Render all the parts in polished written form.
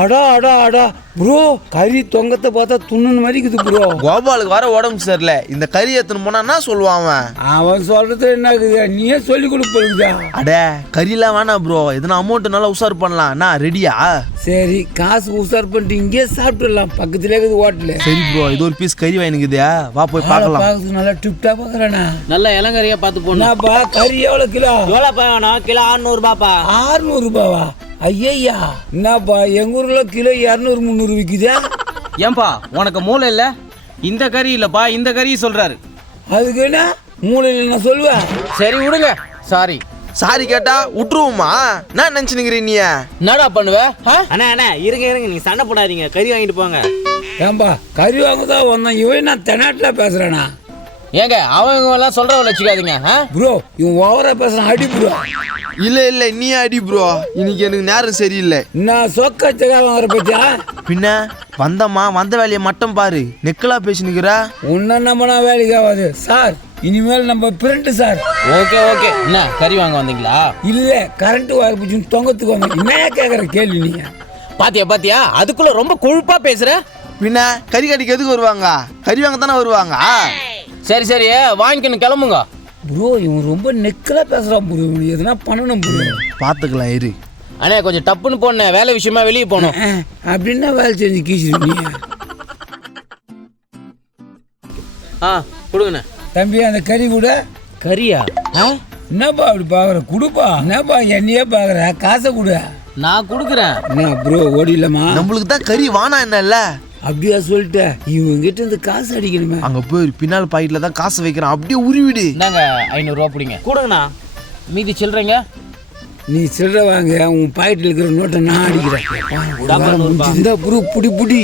அடா அடா அடா ப்ரோ, கறி தொங்கத்தை பார்த்தா துண்ணு மாதிரி இருக்குது ப்ரோ. கோபாலுக்கு வர உடம்பு சரியில்ல, இந்த கறி எடுத்துன்னு போனா என்ன சொல்லுவான் அவன் சொல்றது என்ன இருக்குது, நீயே சொல்லி கொடுப்பா. அடே கறிலாம் வேணாம் ப்ரோ, எதுனா அமௌண்ட் நல்லா உஷார் பண்ணலாம். நான் ரெடியா? சரி, காசு உஷார் பண்ணிட்டு இங்கே சாப்பிட்டுடலாம், பக்கத்துலேயே இருக்குது ஹோட்டலு. சரி ப்ரோ, இது ஒரு பீஸ் கறி வாங்கிக்குதா, வா போய் பார்க்கலாம். பார்க்கறதுக்கு நல்லா டிப்டா பார்க்குறேண்ணா. நல்ல இளங்கறியா பார்த்து போனாப்பா. கறி எவ்வளோ கிலோ? எவ்வளோப்பா வேணும்? கிலோ 600 ரூபாப்பா. 600 ரூபாவா? ஐயா, என்னப்பா எங்க ஊர்ல கிலோ 200-300 விற்குதா? ஏன்பா உனக்கு மூளை இல்ல? இந்த கறி இல்லப்பா, இந்த கறி சொல்றாரு. அதுக்கு என்ன மூளை இல்லை நான் சொல்லுவேன். சரி விடுங்க. சாரி கேட்டா விட்டுருவோமா? நான் நினைச்சுனுக்கிறீ நீ என்னடா பண்ணுவ? அண்ணா அண்ணா இருங்க, நீங்க சண்டை போடாதீங்க, கறி வாங்கிட்டு போங்க. ஏன்பா கறி வாங்க தான் வந்தான், இவன் நான் தென்னாட்டுல பேசுறேனா? ஏங்க அவங்க எல்லாம் சொல்றவங்க வச்சுக்காதீங்க ப்ரோ, இவன் ஓவரா பேசுறான், அடி ப்ரோ. இல்ல நீ அடி ப்ரோ, இன்னைக்கு எனக்கு நேரம் சரியில்லை. நான் சொக்கச்சக்கா வாங்குற பத்தியா? பின்ன வந்த வேலையை மட்டும் பாரு, நெக்கலா பேசினுக்கிற. உன்ன நம்மனா வேலைக்கு ஆகாது சார், இனிமேல் நம்ம பிரிண்ட் சார். ஓகே என்ன கறி வாங்க வந்தீங்களா? இல்ல, கரண்ட் வாங்க பிடிச்சி தொங்கத்துக்கு வாங்க. என்ன கேக்குற கேள்வி நீங்க? பாத்தியா அதுக்குள்ள ரொம்ப கொழுப்பா பேசுற. பின்ன கறி கடிக்கு எதுக்கு வருவாங்க? கறி வாங்க தானே வருவாங்க. சரி வாங்கிக்கணும், கிளம்புங்க. ப்ரோ, இவன் ரொம்ப நெக்கலா பேசுறான் ப்ரோ, எதுனா பண்ணணும் ப்ரோ. பாத்துக்கலாம் இரு. அண்ணே கொஞ்சம் டப்புன்னு போன, வேலை விஷயமா வெளியே போகணும். அப்படின்னா வேலை செஞ்சு கீச்சிருக்கீங்க. கொடுங்கண்ணே. தம்பி அந்த கறி கூட. கறியா? என்னப்பா அப்படி பாக்குற? குடுப்பா. என்னப்பா என்னையே பாக்குற? காசை கொடு. நான் கொடுக்குறேன். என்ன ப்ரோ ஓடிலமா? நம்மளுக்கு தான் கறி வானா என்னல்ல? அப்படியா சொல்லிட்ட? இவங்க கிட்ட இருந்து காசு அடிக்கணுமே. அங்க போய் பின்னால் பாக்கெட்ல தான் காசு வைக்கிறான், அப்படியே உருவிடு. இந்தாங்க 500 ரூபா பிடிங்க. கொடுங்கண்ணா. மீதி சில்லறைங்க. நீ சில்லறை வாங்க, உன் பாக்கெட்ல இருக்கிற நோட்டை நான் அடிக்கிறேன். இந்த ப்ரோ புடி.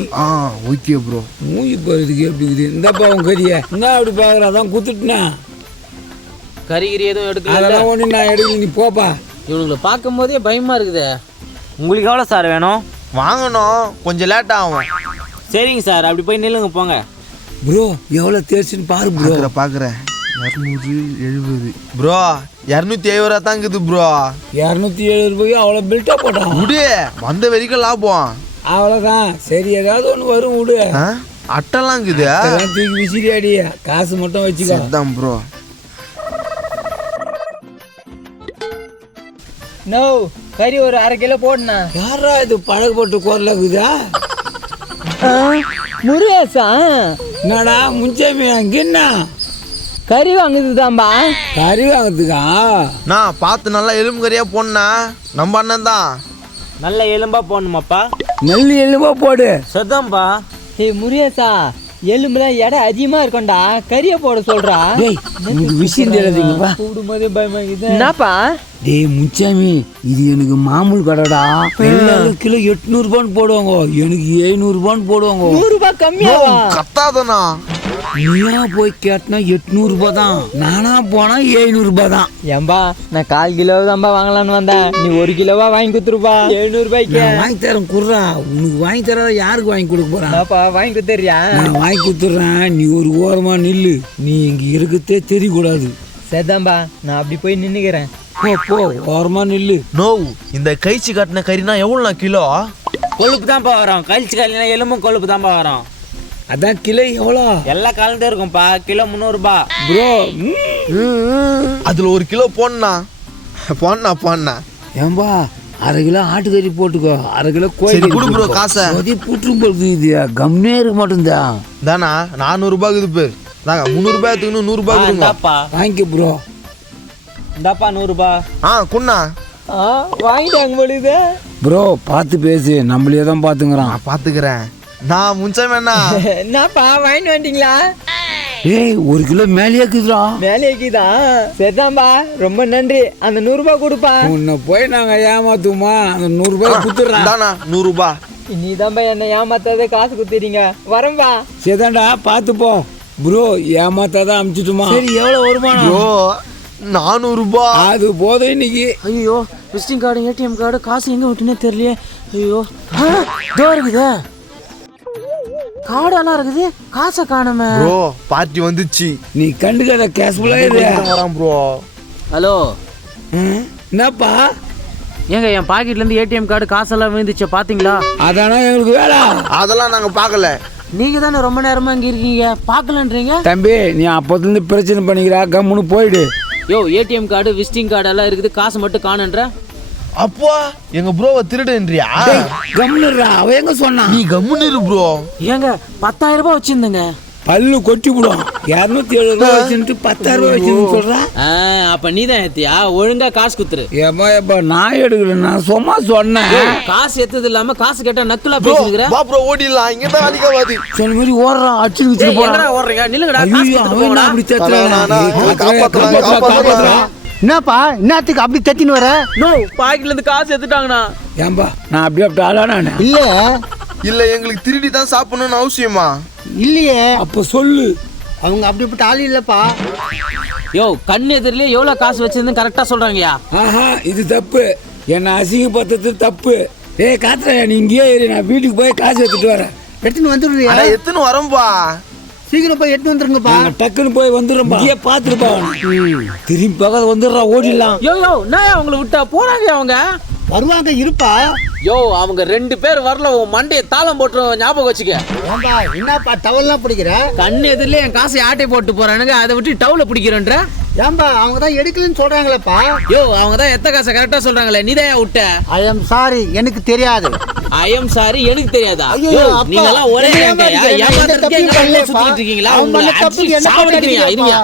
Okay bro. மூஞ்சி போறதுக்கு எப்படி இருக்குது? இந்தப்பா உன் கறிய என்ன அப்படி பாக்குற? அதான் குத்துட்டுனா கறி எதுவும் எடுக்கல. அதெல்லாம் ஒண்ணு நான் எடுக்கல, நீ போப்பா. இவனுங்களை பார்க்கும் போதே பயமா இருக்குது. உங்களுக்கு எவ்வளோ சார் வேணும்? வாங்கணும், கொஞ்சம் லேட் ஆகும். சரிங்க சார், அப்படி போய் நில்லுங்க போங்க. ப்ரோ எவ்வளோ தேர்ச்சின்னு பாரு ப்ரோ. பாக்குறேன் 270 ப்ரோ, 270 ரூபா தான் இருக்குது ப்ரோ. 270 ரூபாய்க்கு அவ்வளோ பில்ட்டா போட்டான். விடு, வந்த வரைக்கும் லாபம். அவ்வளோதான். சரி, ஏதாவது ஒன்று வரும், விடு. அட்டெல்லாம் இருக்குது, தூக்கி விசிறியாடி, காசு மட்டும் வச்சுக்கோ. தான் ப்ரோ. நோ கறி ஒரு 1/2 கிலோ போடுண்ணா. யாரா இது பழக்கப்பட்டு குரல இருக்குதா? முருகேசா? என்னடா முன்சாமி அங்க என்ன கறி வாங்குதுதான்பா. கறி வாங்குறதுக்கா? நான் பார்த்து நல்லா எலும்பு கறியா போனா நம்ம அண்ணன் தான். நல்ல எலும்பா போடணுமாப்பா? நல்ல எலும்பா போடு. சதாம்பா. ஏய் முருகேசா, எலும்புலாம் எடை அதிகமா இருக்கும்டா, கறியை போட சொல்றா. டேய் உங்களுக்கு விஷயம் தெரியாதுங்கப்பா. கூடும்போதே பயமாக்குது. என்னப்பா? டேய் முன்சாமி, இது எனக்கு மாமூல் கடைடா. எல்லாரும் கிலோ 800 ரூபான்னு போடுவாங்க, எனக்கு 700 ரூபான்னு போடுவாங்க. 100 ரூபாய் கம்மியாவா? கத்தாதனா? நீயா போய் கேட்டனா 800 ரூபாய் தான், நானா போனா 700 ரூபாய் தான். ஏம்பா நான் 1/4 கிலோ தான்பா வாங்கலான்னு வந்தேன், நீ 1 கிலோவா வாங்கி கொடுத்துருப்பா. 700 ரூபாய்க்கு வாங்கி தரேன், குர்றா. உனக்கு வாங்கி தராத யாருக்கு வாங்கி கொடுக்க போறேன்? வாங்கி கொடுத்துறியா? நான் வாங்கி கொடுத்துட்றேன், நீ ஒரு ஓரமா நில்லு. நீ இங்க இருக்கத்தே தெரியக்கூடாது. சரிதான்பா, நான் அப்படி போய் நின்னுக்கிறேன். போ ஓரமா நில்லு. நோ, இந்த கைச்சி காட்டின கறினா எவ்வளோண்ணா கிலோ? கொழுப்பு தான்ப்பா வரும், கழிச்சு காலினா எலும்பும் கொழுப்பு தான்ப்பா வரும். அதான் கிலோ எவ்வளோ? எல்லாம் கலந்தே இருக்கும்பா, கிலோ 300 ரூபாய். ப்ரோ அதுல 1 கிலோ போடனா. ஏன்பா 1/2 கிலோ ஆட்டுக்கறி போட்டுக்கோ, 1/2 கிலோ கோழி கொடு ப்ரோ காசை. புற்றும் போடுது, இது கம்னே இருக்க மாட்டேங்குதா? தானா 400 ரூபாய் இது பேர். நாங்க 300 ரூபாய் எடுத்துக்கணும், 100 ரூபாய் கொடுங்கப்பா. வாங்கிக்க ப்ரோ. இந்தாப்பா 100 ரூபாய். குண்ணா வாங்கிட்டாங்க பொழுது. ப்ரோ பார்த்து பேசு, நம்மளே தான் பாத்துக்கிறான். பாத்துக்கிறேன். நான் முன்சாமி அண்ணா. என்னப்பா வாங்கிட்டு வந்துட்டீங்களா? ஏய் 1 கிலோ மேலேயே இருக்குதுடா. மேலேக்குதா? சரிதான்பா, ரொம்ப நன்றி. அந்த 100 ரூபாய் கொடுப்பா. உன்னை போய் நாங்க ஏமாத்துமா? அந்த 100 ரூபாய் குத்துறேன். 100 ரூபாய். நீதான்பா என்ன ஏமாத்தாதே காசு குத்துறீங்க. வரம்பா. சரிதான்டா, பார்த்து போ. ப்ரோ ஏமாத்தாதான் அமிச்சிட்டுமா? சரி, எவ்வளவு வருமானம்? ப்ரோ 400 ரூபாய். அது போதும் இன்னைக்கு. ஐயோ, விசிட்டிங் கார்டு, ஏடிஎம் கார்டு, காசு எங்க விட்டுனே தெரியலையே. ஐயோ இதோ இருக்குது, கார்டெல்லாம் இருக்குது, காசை காணுமே. ப்ரோ பார்ட்டி வந்துச்சு. நீ கண்டுக்காத, கேஷ்ஃபுல்லா இரு. வரான் ப்ரோ. ஹலோ என்னப்பா? ஏங்க என் பாக்கெட்ல இருந்து ஏடிஎம் கார்டு காசெல்லாம் விழுந்துச்சு பாத்தீங்களா? அதானா எங்களுக்கு வேலை. அதெல்லாம் நாங்க பார்க்கல. நீங்க தானே ரொம்ப நேரமா இங்க இருக்கீங்க, பார்க்கலன்றீங்க. தம்பி நீ அப்போதுலேருந்து பிரச்சனை பண்ணிக்கிறா, கம்முன்னு போயிடு. யோ ஏடிஎம் கார்டு விசிட்டிங் கார்டு எல்லாம் இருக்குது, காசு மட்டும் காணுன்ற. அப்போ எங்க ப்ரோவை திருடுன்றியா? கம்முனுடா, அவ எங்க சொன்னா? நீ கம்முன்னு இரு ப்ரோ. ஏங்க 10,000 ரூபாய் வச்சிருந்தேங்க. பல்லு கொட்டி விடும். 270 ரூபாய் வச்சுட்டு 10,000 ரூபாய் வச்சுன்னு சொல்றா. அப்ப நீ தான் ஏத்தியா? ஒழுங்கா காசு குத்துரு. ஏப்பா நான் எடுக்கிறேன், நான் சும்மா சொன்னேன். காசு எத்தது இல்லாம காசு கேட்டா நக்குலா பேசுகிற. வா ப்ரோ ஓடிடலாம், இங்க தான் அடிக்காது. சொன்ன மாதிரி ஓடுறா, அடிச்சு வச்சுட்டு போறா. எங்கடா ஓடுறீங்க? நில்லுங்கடா, காசு ஐயோ கொடுத்து அவன் போங்கடா. அப்படி தத்துறான். காப்பாத்துறா. என்னப்பா என்னத்துக்கு அப்படி தத்தின்னு வர? நோ பாக்கெட்ல இருந்து காசு எடுத்துட்டாங்கண்ணா. ஏன்பா நான் அப்படி ஆளானா? இல்ல இல்ல எங்களுக்கு திருடி தான் சாப்பிடணும்னு அவசியமா? இல்லையே, அப்ப சொல்லு. அவங்க அப்படிப்பட்ட ஆள் இல்லப்பா. யோ கண்ணு எதிரிலே எவ்வளவு காசு வச்சிருந்து கரெக்டா சொல்றாங்கயா. ஆஹா இது தப்பு, என்ன அசிங்கப்படுத்துறது தப்பு. ஏய் காத்துறாயா, நீ இங்கேயே இரு, நான் வீட்டுக்கு போய் காசு எடுத்துட்டு வரேன். எடுத்துன்னு வந்துடுறியா? அட எத்தனை வரம்பா? சீக்கிரம் போய் எடுத்து வந்துருங்கப்பா. நாங்க டக்குன்னு போய் வந்துடுறோம். இங்கேயே பார்த்துருப்பா, திரும்பி பார்க்காத வந்துடுறா, ஓடிடலாம். யோ நான் அவங்கள விட்டா போறாங்க அவங்க. வருவாங்க இருப்பா. யோ அவங்க 2 பேர் வரல, உன் மண்டையை தாளம் போட்டு ஞாபகம் வச்சுக்க. ஏன்பா என்னப்பா டவல்லாம் பிடிக்கிற? கண்ணு எதிரிலே என் காசை ஆட்டை போட்டு போறானுங்க, அதை விட்டு டவுல பிடிக்கிறன்ற. ஏன்பா அவங்க தான் எடுக்கலன்னு சொல்றாங்களேப்பா. யோ அவங்க தான் எத்த காசை கரெக்டா சொல்றாங்களே, நீ தான் விட்ட. ஐ எம் சாரி, எனக்கு தெரியாது. ஐ எம் சாரி, எனக்கு தெரியாதா? ஐயோ, யோ அப்பா, நீங்க எல்லாம் ஒரே என்ன ஏமாத்திக்கிறீங்க? ஏமாத்துறதுக்கு எந்த எங்க தப்பும் சுத்திட்டு பண்ணலப்பா. இருக்கீங்களா? அவன் உங்களை பண்ண தப்புக்கு அடிச்சு என்ன சாவடிக்கிறீங்க. பண்ண இருங்க.